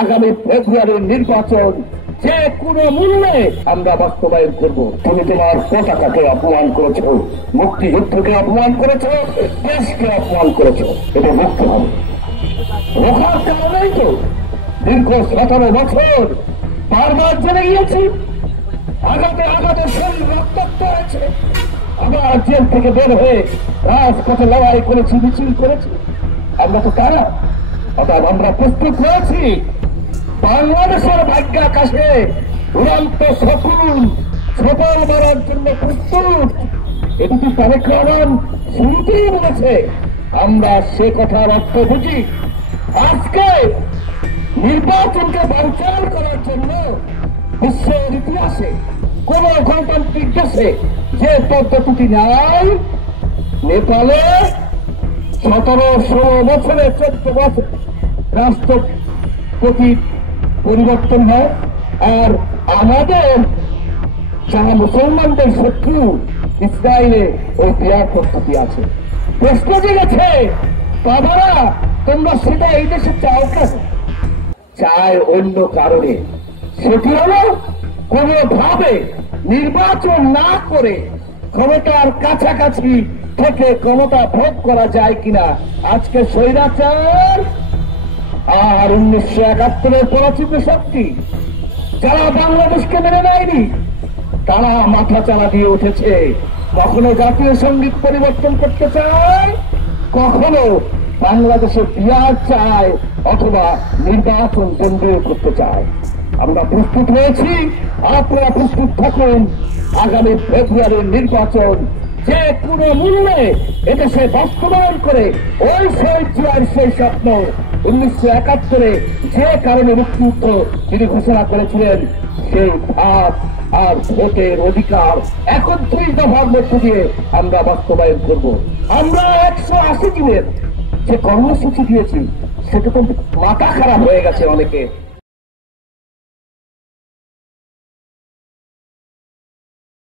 আগামী ফেব্রুয়ারির নির্বাচন যে কোনো মূল্যে আমরা বাস্তবায়ন করব। তুমি তোমার পতাকাকে অপমান করেছ, মুক্তিযুদ্ধকে অপমান করেছ, দেশকে অপমান করেছ, এটা মুক্ত হবে। রোখার কারণেই তো দীর্ঘ 17 বছর বারবার জেনে গিয়েছি, আঘাতে আঘাতে শরীর রক্তাক্ত হয়েছে, আবার জেল থেকে বের হয়ে রাজপথে লড়াই করেছি, মিছিল করেছি। আমরা তো কারা? অর্থাৎ আমরা প্রস্তুত হয়েছি বাংলাদেশের ভাগ্যাকাশে উড়ান্ত সফল সফল মারার জন্য প্রস্তুত। এটি কি তারেক রহমান শুরুতেই বলেছে। আমরা সে কথার অর্থ বুঝি। আজকে নির্বাচনকে বানচাল করার জন্য বিশ্বের ইতিহাসে কোন গণতান্ত্রিক দেশে যে পদ্ধতিটি নাই, নেপালে 17-16 বছরে 14 বছর রাষ্ট্রপতি পরিবর্তন হয়, আর আমাদের যারা মুসলমানদের শত্রু ইসরায়েলে ওই বিয়ার পদ্ধতি আছে। প্রশ্ন জেগেছে, বাবারা তোমরা সেটা এই দেশে চাও কেন? চায় অন্য কারণে। সেটি হলো কোনোভাবে নির্বাচন না করে ক্ষমতার কাছাকাছি থেকে ক্ষমতা ভোগ করা যায় কিনা। আজকে স্বৈরাচার আর 1971-এর পরাজিত শক্তি যারা বাংলাদেশকে মেনে নেয়নি, তারা মাথা চালা দিয়ে উঠেছে। কখনো জাতীয় সঙ্গীত পরিবর্তন করতে চায়, কখনো বাংলাদেশে বিয়ার চায়, অথবা নির্বাচন বন্ধ করতে চায়। আমরা প্রস্তুত হয়েছি, আপনারা প্রস্তুত থাকুন। আগামী ফেব্রুয়ারির নির্বাচন যে কোনো মূল্যে এদেশে বাস্তবায়ন করে ওই সেই স্বপ্ন 1971-এ যে কারণে মুক্তিযুদ্ধ তিনি ঘোষণা করেছিলেন, সেই ভাব আর ভোটের অধিকার 31 দফার মধ্য দিয়ে আমরা বাস্তবায়ন করব। আমরা 180 দিনের যে কর্মসূচি দিয়েছি সেটা তো মাথা খারাপ হয়ে গেছে অনেকে।